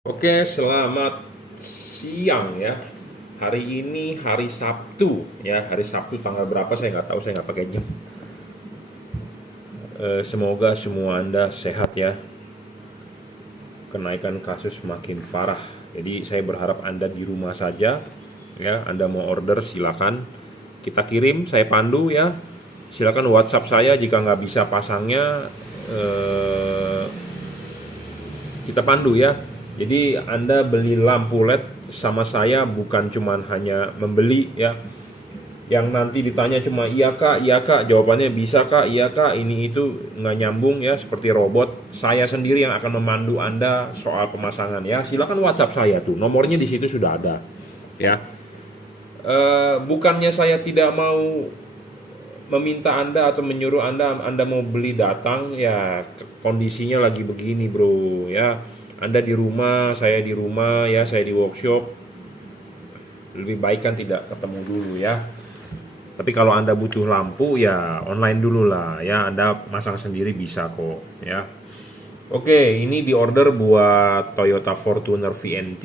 Oke, selamat siang ya. Hari ini hari Sabtu ya, hari Sabtu tanggal berapa saya nggak tahu, saya nggak pakai jam. Semoga semua Anda sehat ya. Kenaikan kasus makin parah. Jadi saya berharap Anda di rumah saja ya. Anda mau order silakan kita kirim, saya pandu ya. Silakan WhatsApp saya jika nggak bisa pasangnya, eh, kita pandu ya. Jadi Anda beli lampu LED sama saya bukan cuman hanya membeli ya, yang nanti ditanya cuma iya kak, jawabannya bisa kak, iya kak, ini itu nggak nyambung ya, seperti robot. Saya sendiri yang akan memandu Anda soal pemasangan ya. Silakan WhatsApp saya tuh, nomornya di situ sudah ada ya. Bukannya saya tidak mau meminta Anda atau menyuruh Anda mau beli datang ya, kondisinya lagi begini bro ya. Anda di rumah, saya di rumah ya, saya di workshop. Lebih baik kan tidak ketemu dulu ya. Tapi kalau Anda butuh lampu ya online dulu lah ya, Anda masang sendiri bisa kok ya. Oke, ini di order buat Toyota Fortuner VNT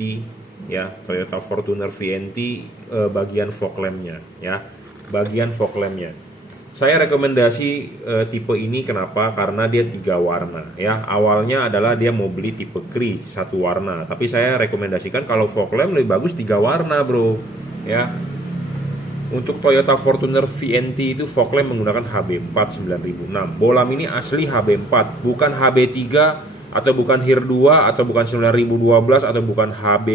ya, Toyota Fortuner VNT, bagian fog lampnya ya, bagian fog lampnya. Saya rekomendasi tipe ini kenapa? Karena dia 3 warna ya. Awalnya adalah dia mau beli tipe Kri 1 warna, tapi saya rekomendasikan kalau fog lamp lebih bagus 3 warna bro ya. Untuk Toyota Fortuner VNT itu fog lamp menggunakan HB4 9006. Bolam ini asli HB4, bukan HB3 atau bukan HIR2 atau bukan 9012 atau bukan HB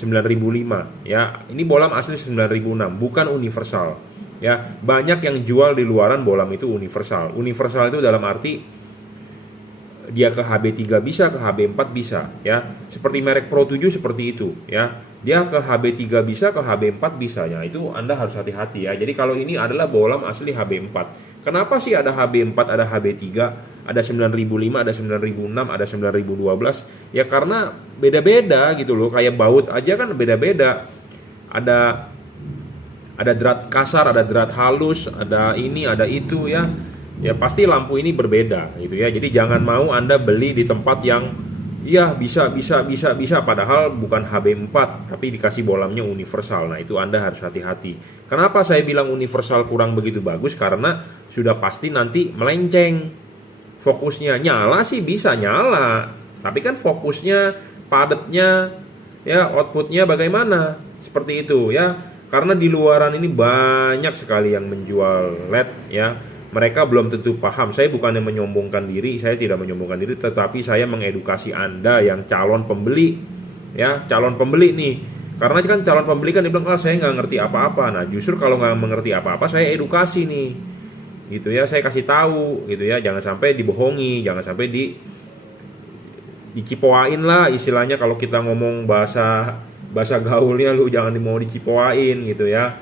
9005 ya. Ini bolam asli 9006, bukan universal. Ya, banyak yang jual di luaran bolam itu universal. Universal itu dalam arti dia ke HB3 bisa, ke HB4 bisa ya. Seperti merek Pro 7 seperti itu ya. Dia ke HB3 bisa, ke HB4 bisa ya. Itu Anda harus hati-hati ya. Jadi kalau ini adalah bolam asli HB4. Kenapa sih ada HB4, ada HB3, ada 9005, ada 9006, ada 9012? Ya karena beda-beda gitu loh. Kayak baut aja kan beda-beda. Ada drat kasar, ada drat halus, ada ini, ada itu ya. Ya pasti lampu ini berbeda gitu ya. Jadi jangan mau Anda beli di tempat yang iya bisa padahal bukan HB4 tapi dikasih bolamnya universal. Nah, itu Anda harus hati-hati. Kenapa saya bilang universal kurang begitu bagus? Karena sudah pasti nanti melenceng fokusnya. Nyala sih bisa nyala, tapi kan fokusnya, padatnya ya, outputnya bagaimana? Seperti itu ya. Karena di luaran ini banyak sekali yang menjual LED ya. Mereka belum tentu paham. Saya bukannya menyombongkan diri, saya tidak menyombongkan diri, tetapi saya mengedukasi Anda yang calon pembeli ya, calon pembeli nih. Karena kan calon pembeli kan dibilang, saya nggak ngerti apa-apa. Nah justru kalau nggak mengerti apa-apa, saya edukasi nih gitu ya, saya kasih tahu gitu ya. Jangan sampai dibohongi, jangan sampai dicipoain lah istilahnya, kalau kita ngomong bahasa bahasa gaulnya, lu jangan mau dicipoain gitu ya.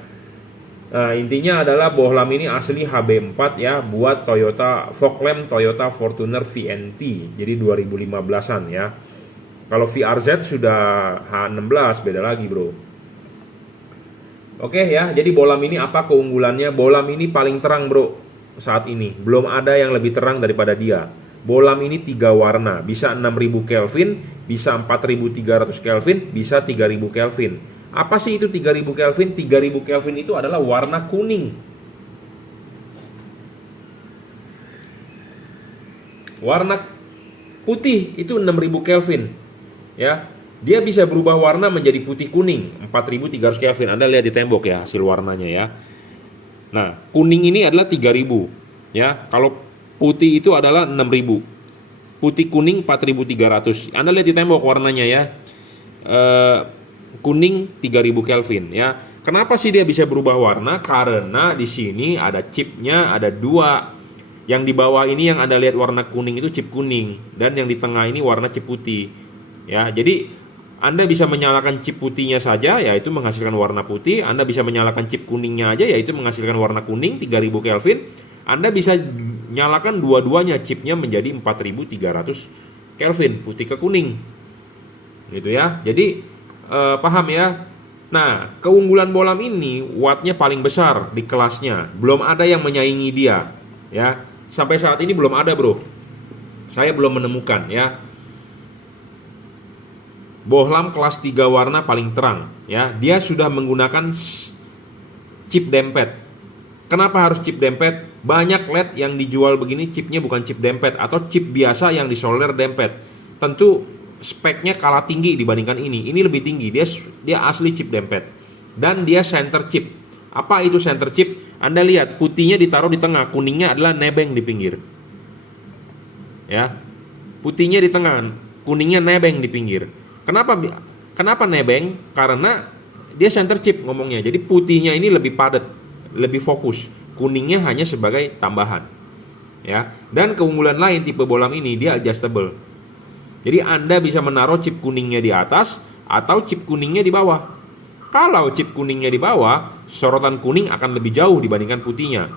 Nah, intinya adalah bohlam ini asli HB4 ya, buat Toyota fog lamp Toyota Fortuner VNT. Jadi 2015-an ya. Kalau VRZ sudah H16, beda lagi, Bro. Oke ya, jadi bohlam ini apa keunggulannya? Bohlam ini paling terang, Bro. Saat ini belum ada yang lebih terang daripada dia. Bohlam ini 3 warna, bisa 6000 Kelvin, bisa 4300 Kelvin, bisa 3000 Kelvin. Apa sih itu 3000 Kelvin? 3000 Kelvin itu adalah warna kuning. Warna putih itu 6000 Kelvin. Ya. Dia bisa berubah warna menjadi putih kuning 4300 Kelvin. Anda lihat di tembok ya hasil warnanya ya. Nah, kuning ini adalah 3000 ya. Kalau putih itu adalah 6000. Putih kuning 4300. Anda lihat di tembok warnanya ya. Kuning 3000 Kelvin ya. Kenapa sih dia bisa berubah warna? Karena di sini ada chipnya, ada 2. Yang di bawah ini yang Anda lihat warna kuning itu chip kuning, dan yang di tengah ini warna chip putih. Ya, jadi Anda bisa menyalakan chip putihnya saja, yaitu menghasilkan warna putih. Anda bisa menyalakan chip kuningnya aja, yaitu menghasilkan warna kuning 3000 Kelvin. Anda bisa nyalakan dua-duanya, chipnya menjadi 4300 Kelvin, putih ke kuning. Gitu ya. Jadi paham ya? Nah, keunggulan bohlam ini wattnya paling besar di kelasnya. Belum ada yang menyaingi dia ya. Sampai saat ini belum ada, Bro. Saya belum menemukan ya. Bohlam kelas 3 warna paling terang, ya. Dia sudah menggunakan chip dempet. Kenapa harus chip dempet? Banyak LED yang dijual begini chipnya bukan chip dempet atau chip biasa yang disolder dempet. Tentu speknya kalah tinggi dibandingkan ini. Ini lebih tinggi. Dia asli chip dempet. Dan dia center chip. Apa itu center chip? Anda lihat putihnya ditaruh di tengah, kuningnya adalah nebeng di pinggir. Ya. Putihnya di tengah, kuningnya nebeng di pinggir. Kenapa nebeng? Karena dia center chip ngomongnya. Jadi putihnya ini lebih padat, lebih fokus. Kuningnya hanya sebagai tambahan. Ya. Dan keunggulan lain tipe bohlam ini dia adjustable. Jadi Anda bisa menaruh chip kuningnya di atas atau chip kuningnya di bawah. Kalau chip kuningnya di bawah, sorotan kuning akan lebih jauh dibandingkan putihnya.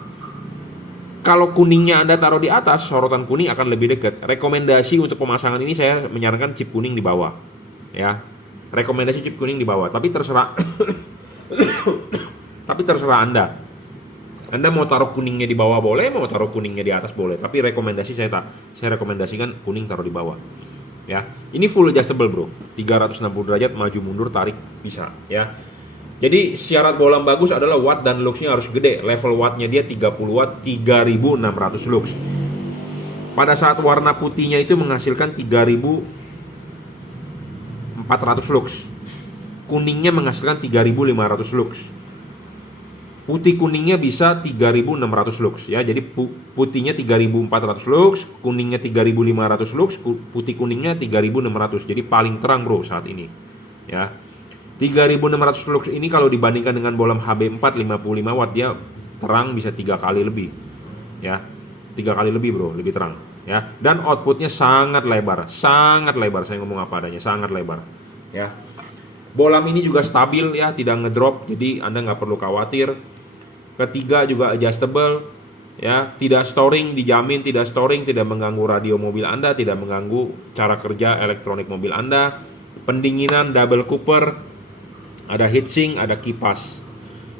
Kalau kuningnya Anda taruh di atas, sorotan kuning akan lebih dekat. Rekomendasi untuk pemasangan ini saya menyarankan chip kuning di bawah. Ya. Rekomendasi chip kuning di bawah, tapi terserah tapi terserah Anda. Anda mau taruh kuningnya di bawah boleh, mau taruh kuningnya di atas boleh. Tapi rekomendasi saya rekomendasikan kuning taruh di bawah. Ya, ini full adjustable bro, 360 derajat maju mundur tarik bisa ya. Jadi syarat bohlam bagus adalah watt dan luxnya harus gede. Level wattnya dia 30 watt, 3600 lux. Pada saat warna putihnya itu menghasilkan 3400 lux. Kuningnya menghasilkan 3500 lux. Putih kuningnya bisa 3600 lux ya. Jadi putihnya 3400 lux, kuningnya 3500 lux, putih kuningnya 3600. Jadi paling terang bro saat ini. Ya. 3600 lux ini kalau dibandingkan dengan bohlam HB4 55 watt dia terang bisa 3 kali lebih. Ya. 3 kali lebih bro, lebih terang ya. Dan outputnya sangat lebar. Saya ngomong apa adanya, sangat lebar. Ya. Bohlam ini juga stabil ya, tidak ngedrop, jadi Anda nggak perlu khawatir. Ketiga juga adjustable ya, tidak storing, dijamin tidak storing, tidak mengganggu radio mobil Anda, tidak mengganggu cara kerja elektronik mobil Anda. Pendinginan double cooper, ada heatsink, ada kipas.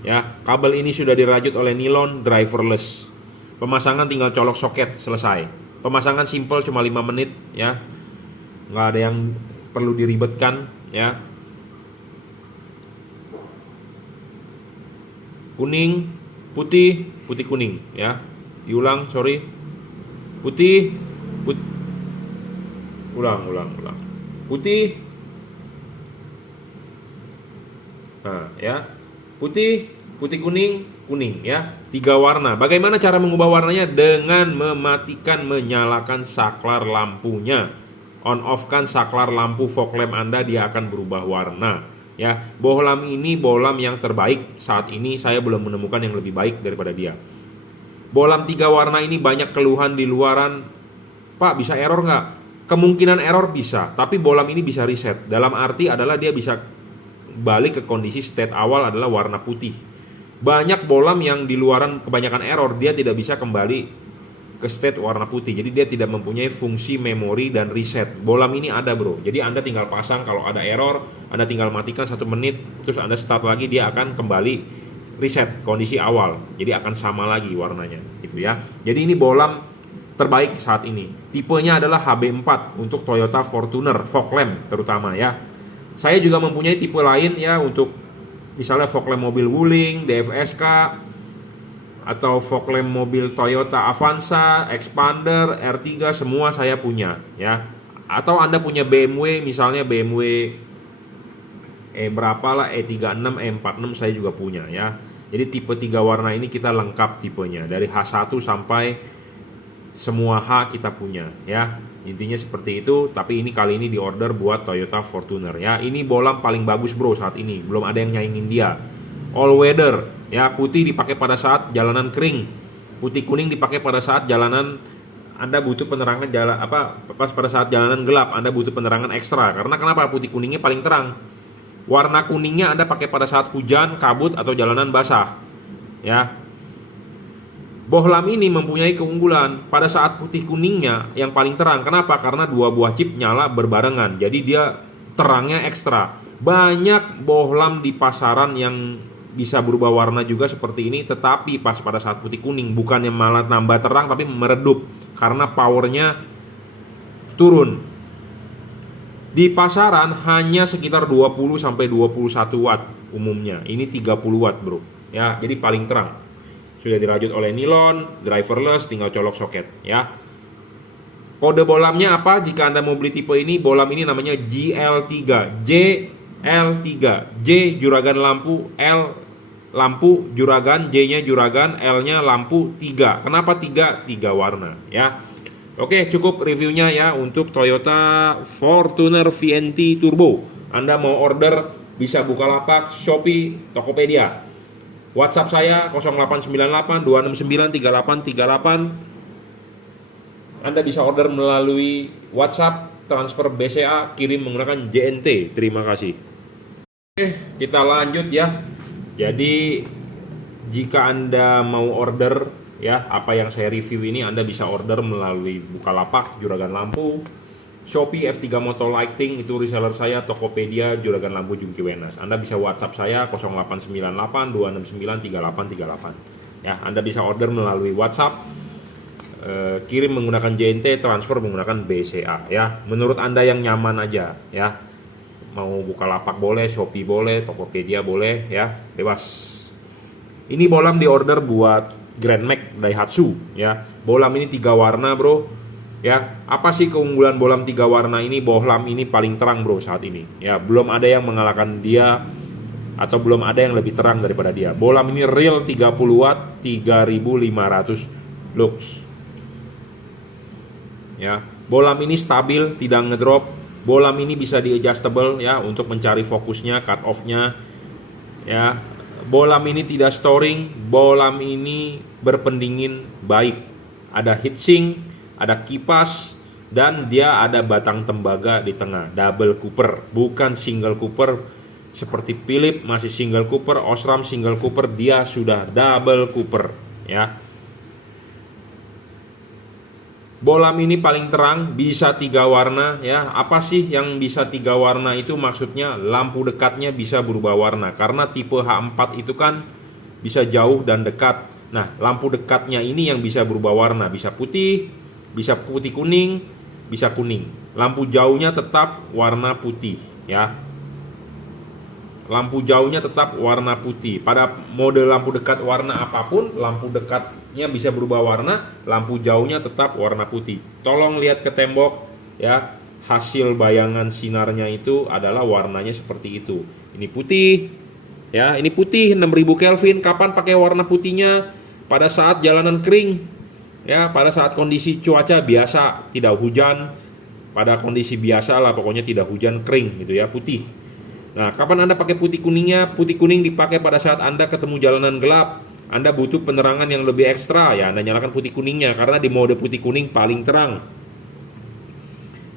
Ya, kabel ini sudah dirajut oleh nilon, driverless. Pemasangan tinggal colok soket, selesai. Pemasangan simple cuma 5 menit ya. Nggak ada yang perlu diribetkan ya. Kuning, putih kuning ya. Diulang, sorry. Ulang. Putih. Nah, ya. Putih kuning ya. 3 warna. Bagaimana cara mengubah warnanya? Dengan menyalakan saklar lampunya. On off kan saklar lampu fog lamp Anda, dia akan berubah warna. Ya, bohlam ini bohlam yang terbaik saat ini, saya belum menemukan yang lebih baik daripada dia. Bohlam 3 warna ini banyak keluhan di luaran. Pak, bisa error nggak? Kemungkinan error bisa, tapi bohlam ini bisa reset. Dalam arti adalah dia bisa balik ke kondisi state awal adalah warna putih. Banyak bohlam yang di luaran kebanyakan error, dia tidak bisa kembali ke state warna putih. Jadi dia tidak mempunyai fungsi memori dan reset. Bohlam ini ada bro. Jadi Anda tinggal pasang, kalau ada error Anda tinggal matikan 1 menit, terus Anda start lagi, dia akan kembali reset kondisi awal. Jadi akan sama lagi warnanya gitu ya. Jadi ini bohlam terbaik saat ini. Tipenya adalah HB4 untuk Toyota Fortuner fog lamp terutama ya. Saya juga mempunyai tipe lain ya untuk misalnya fog lamp mobil Wuling, DFSK, atau fog lamp mobil Toyota Avanza, Expander, R3, semua saya punya ya. Atau Anda punya BMW, misalnya BMW berapa lah, E36, E46 saya juga punya ya. Jadi tipe 3 warna ini kita lengkap tipenya, dari H1 sampai semua H kita punya ya. Intinya seperti itu, tapi ini kali ini di order buat Toyota Fortuner ya. Ini bohlam paling bagus bro saat ini, belum ada yang nyaingin dia. All weather ya, putih dipakai pada saat jalanan kering, putih kuning dipakai pada saat jalanan Anda butuh penerangan pas pada saat jalanan gelap Anda butuh penerangan ekstra. Karena kenapa? Putih kuningnya paling terang. Warna kuningnya Anda pakai pada saat hujan, kabut atau jalanan basah. Ya. Bohlam ini mempunyai keunggulan pada saat putih kuningnya yang paling terang. Kenapa? Karena 2 buah chip nyala berbarengan. Jadi dia terangnya ekstra. Banyak bohlam di pasaran yang bisa berubah warna juga seperti ini, tetapi pas pada saat putih kuning bukannya malah nambah terang tapi meredup karena powernya turun. Di pasaran hanya sekitar 20 sampai 21 watt umumnya. Ini 30 watt, Bro. Ya, jadi paling terang. Sudah dirajut oleh nilon, driverless, tinggal colok soket, ya. Kode bolamnya apa? Jika Anda mau beli tipe ini, bolam ini namanya GL3. JL3. J juragan lampu, L lampu juragan, J-nya juragan, L-nya lampu 3. Kenapa 3? 3 warna, ya. Oke, cukup reviewnya ya untuk Toyota Fortuner VNT Turbo. Anda mau order bisa Bukalapak, Shopee, Tokopedia. WhatsApp saya 0898 269 3838. Anda bisa order melalui WhatsApp, transfer BCA, kirim menggunakan JNT. Terima kasih. Oke, kita lanjut ya. Jadi jika Anda mau order ya, apa yang saya review ini Anda bisa order melalui Bukalapak, juragan lampu, Shopee F3 Motor Lighting, itu reseller saya, Tokopedia, juragan lampu Jungki Wenas. Anda bisa WhatsApp saya 0898 269 3838. Ya, Anda bisa order melalui WhatsApp, kirim menggunakan JNT, transfer menggunakan BCA ya. Menurut Anda yang nyaman aja ya. Mau Bukalapak boleh, Shopee boleh, Tokopedia boleh ya, bebas. Ini bolam di order buat Grand Max Daihatsu ya. Bolam ini 3 warna, Bro. Ya, apa sih keunggulan bolam 3 warna ini? Bolam ini paling terang, Bro, saat ini. Ya, belum ada yang mengalahkan dia atau belum ada yang lebih terang daripada dia. Bolam ini real 30 watt, 3500 lux. Ya, bolam ini stabil, tidak ngedrop. Bolam ini bisa di adjustable ya untuk mencari fokusnya, cut off-nya. Ya, bolam ini tidak storing, bolam ini berpendingin baik. Ada heatsink, ada kipas, dan dia ada batang tembaga di tengah. Double cooper, bukan single cooper seperti Philip masih single cooper, Osram single cooper, dia sudah double cooper ya. Bolam ini paling terang, bisa 3 warna ya. Apa sih yang bisa 3 warna itu? Maksudnya lampu dekatnya bisa berubah warna. Karena tipe H4 itu kan bisa jauh dan dekat. Nah, lampu dekatnya ini yang bisa berubah warna. Bisa putih kuning, bisa kuning. Lampu jauhnya tetap warna putih ya. Lampu jauhnya tetap warna putih. Pada mode lampu dekat warna apapun, lampu dekatnya bisa berubah warna, lampu jauhnya tetap warna putih. Tolong lihat ke tembok ya. Hasil bayangan sinarnya itu adalah warnanya seperti itu. Ini putih ya, ini putih 6000 Kelvin. Kapan pakai warna putihnya? Pada saat jalanan kering ya, pada saat kondisi cuaca biasa, tidak hujan. Pada kondisi biasa lah, pokoknya tidak hujan, kering gitu ya, putih. Nah, kapan Anda pakai putih kuningnya? Putih kuning dipakai pada saat Anda ketemu jalanan gelap. Anda butuh penerangan yang lebih ekstra ya, Anda nyalakan putih kuningnya karena di mode putih kuning paling terang.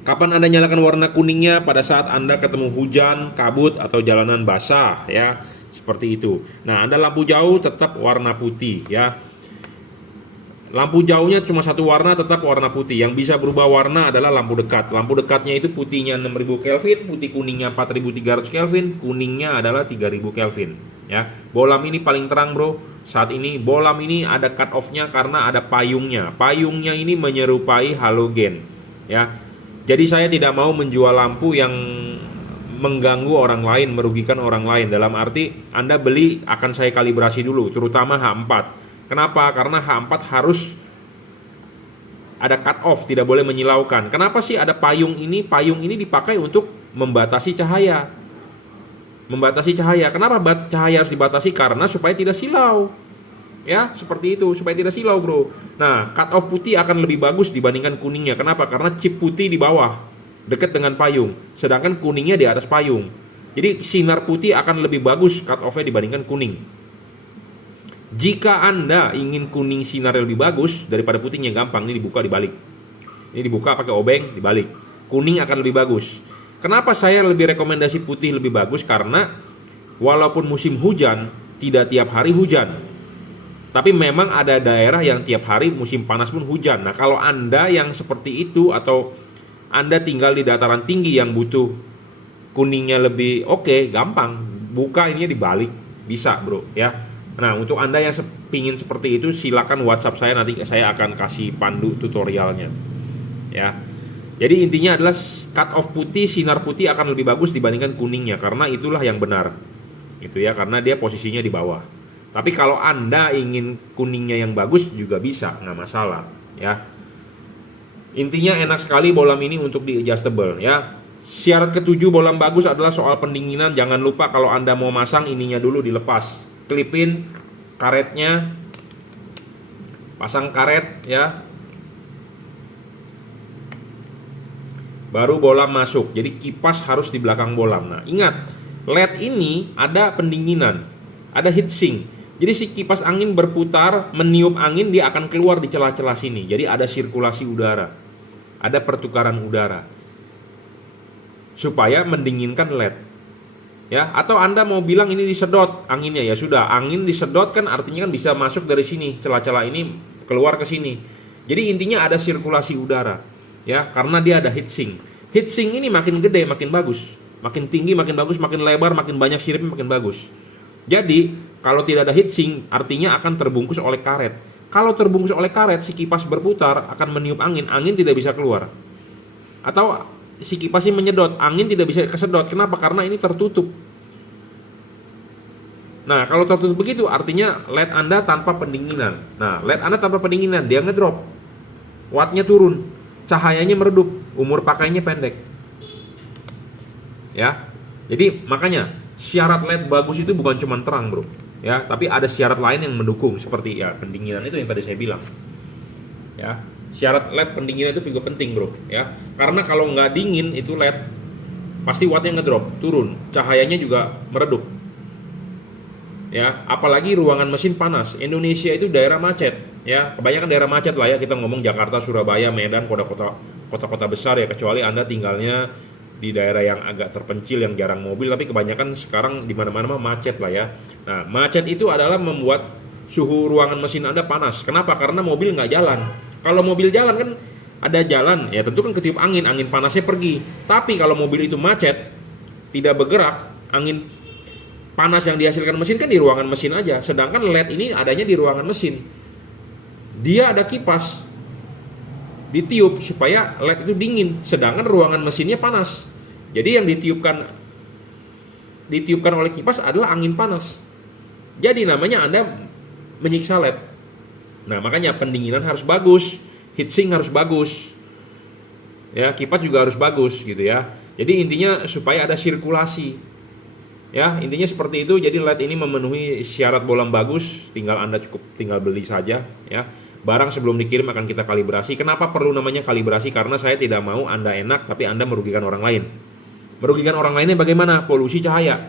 Kapan Anda nyalakan warna kuningnya? Pada saat Anda ketemu hujan, kabut, atau jalanan basah ya, seperti itu. Nah, Anda lampu jauh tetap warna putih ya. Lampu jauhnya cuma satu warna, tetap warna putih. Yang bisa berubah warna adalah lampu dekat. Lampu dekatnya itu putihnya 6000 Kelvin, putih kuningnya 4300 Kelvin, kuningnya adalah 3000 Kelvin. Ya, bolam ini paling terang, Bro. Saat ini bolam ini ada cut off-nya karena ada payungnya. Payungnya ini menyerupai halogen. Ya, jadi saya tidak mau menjual lampu yang mengganggu orang lain, merugikan orang lain. Dalam arti Anda beli akan saya kalibrasi dulu, terutama H4. Kenapa? Karena H4 harus ada cut off, tidak boleh menyilaukan. Kenapa sih ada payung ini? Payung ini dipakai untuk membatasi cahaya. Membatasi cahaya. Kenapa cahaya harus dibatasi? Karena supaya tidak silau. Ya, seperti itu, supaya tidak silau, Bro. Nah, cut off putih akan lebih bagus dibandingkan kuningnya. Kenapa? Karena chip putih di bawah, dekat dengan payung. Sedangkan kuningnya di atas payung. Jadi sinar putih akan lebih bagus cut off-nya dibandingkan kuning. Jika Anda ingin kuning sinar lebih bagus daripada putihnya, gampang, ini dibuka dibalik. Ini dibuka pakai obeng, dibalik. Kuning akan lebih bagus. Kenapa saya lebih rekomendasi putih lebih bagus? Karena walaupun musim hujan, tidak tiap hari hujan. Tapi memang ada daerah yang tiap hari musim panas pun hujan. Nah, kalau Anda yang seperti itu atau Anda tinggal di dataran tinggi yang butuh kuningnya lebih oke, gampang. Buka ini dibalik, bisa, Bro, ya. Nah, untuk Anda yang pingin seperti itu, silakan WhatsApp saya, nanti saya akan kasih pandu tutorialnya. Ya. Jadi intinya adalah cut off putih, sinar putih akan lebih bagus dibandingkan kuningnya, karena itulah yang benar. Itu ya, karena dia posisinya di bawah. Tapi kalau Anda ingin kuningnya yang bagus juga bisa, nggak masalah ya. Intinya enak sekali bolam ini untuk di adjustable ya. Syarat ketujuh bolam bagus adalah soal pendinginan. Jangan lupa kalau Anda mau masang ininya dulu dilepas. Klipin karetnya, pasang karet ya. Baru bolam masuk. Jadi kipas harus di belakang bolam. Nah, ingat, LED ini ada pendinginan, ada heatsink. Jadi si kipas angin berputar, meniup angin, dia akan keluar di celah-celah sini. Jadi ada sirkulasi udara, ada pertukaran udara, supaya mendinginkan LED. Ya, atau Anda mau bilang ini disedot anginnya, ya sudah, angin disedot kan artinya kan bisa masuk dari sini, celah-celah ini keluar ke sini. Jadi intinya ada sirkulasi udara, ya, karena dia ada heatsink. Heatsink ini makin gede makin bagus, makin tinggi makin bagus, makin lebar makin banyak siripnya makin bagus. Jadi kalau tidak ada heatsink artinya akan terbungkus oleh karet. Kalau terbungkus oleh karet, si kipas berputar akan meniup angin, angin tidak bisa keluar. Atau si kipas ini menyedot, angin tidak bisa kesedot. Kenapa? Karena ini tertutup. Nah, kalau tertutup begitu artinya LED Anda tanpa pendinginan. Nah, LED Anda tanpa pendinginan, dia ngedrop, wattnya turun, cahayanya meredup, umur pakainya pendek. Ya, jadi makanya syarat LED bagus itu bukan cuma terang, bro. Ya, tapi ada syarat lain yang mendukung, seperti ya pendinginan itu yang tadi saya bilang. Ya, syarat LED pendinginan itu juga penting, bro. Ya, karena kalau nggak dingin itu LED pasti wattnya ngedrop, turun, cahayanya juga meredup. Ya, apalagi ruangan mesin panas. Indonesia itu daerah macet, ya, kebanyakan daerah macet lah ya. Kita ngomong Jakarta, Surabaya, Medan, kota-kota besar ya, kecuali Anda tinggalnya di daerah yang agak terpencil yang jarang mobil, tapi kebanyakan sekarang di mana-mana macet lah ya. Nah, macet itu adalah membuat suhu ruangan mesin Anda panas. Kenapa? Karena mobil nggak jalan. Kalau mobil jalan kan ada jalan, ya tentu kan ketiup angin, angin panasnya pergi. Tapi kalau mobil itu macet, tidak bergerak, angin panas yang dihasilkan mesin kan di ruangan mesin aja. Sedangkan LED ini adanya di ruangan mesin. Dia ada kipas, ditiup supaya LED itu dingin, sedangkan ruangan mesinnya panas. Jadi yang ditiupkan oleh kipas adalah angin panas. Jadi namanya Anda menyiksa LED. Nah, makanya pendinginan harus bagus, heatsink harus bagus. Ya, kipas juga harus bagus gitu ya. Jadi intinya supaya ada sirkulasi. Ya, intinya seperti itu. Jadi LED ini memenuhi syarat bolam bagus, tinggal beli saja ya. Barang sebelum dikirim akan kita kalibrasi. Kenapa perlu namanya kalibrasi? Karena saya tidak mau Anda enak tapi Anda merugikan orang lain. Merugikan orang lainnya bagaimana? Polusi cahaya.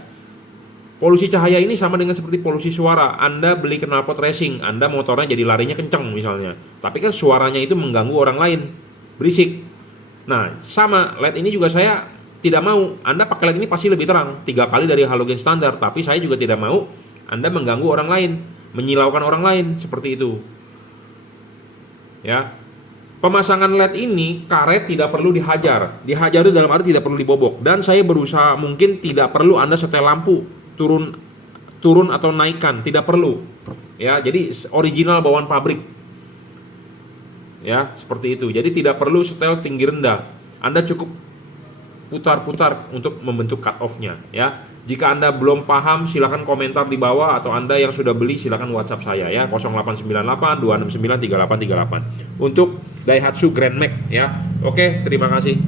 Polusi cahaya ini sama dengan seperti polusi suara. Anda beli knalpot racing, Anda motornya jadi larinya kencang misalnya, tapi kan suaranya itu mengganggu orang lain, berisik. Nah, sama LED ini juga saya tidak mau. Anda pakai LED ini pasti lebih terang, 3 kali dari halogen standar, tapi saya juga tidak mau Anda mengganggu orang lain, menyilaukan orang lain, seperti itu. Ya, pemasangan LED ini karet tidak perlu dihajar. Dihajar itu dalam arti tidak perlu dibobok. Dan saya berusaha mungkin tidak perlu Anda setel lampu turun atau naikkan, tidak perlu. Ya, jadi original bawaan pabrik. Ya, seperti itu. Jadi tidak perlu setel tinggi rendah. Anda cukup putar-putar untuk membentuk cut off-nya. Ya. Jika Anda belum paham, silakan komentar di bawah, atau Anda yang sudah beli silakan WhatsApp saya ya, 0898 269 3838 untuk Daihatsu Grand Max ya. Oke, terima kasih.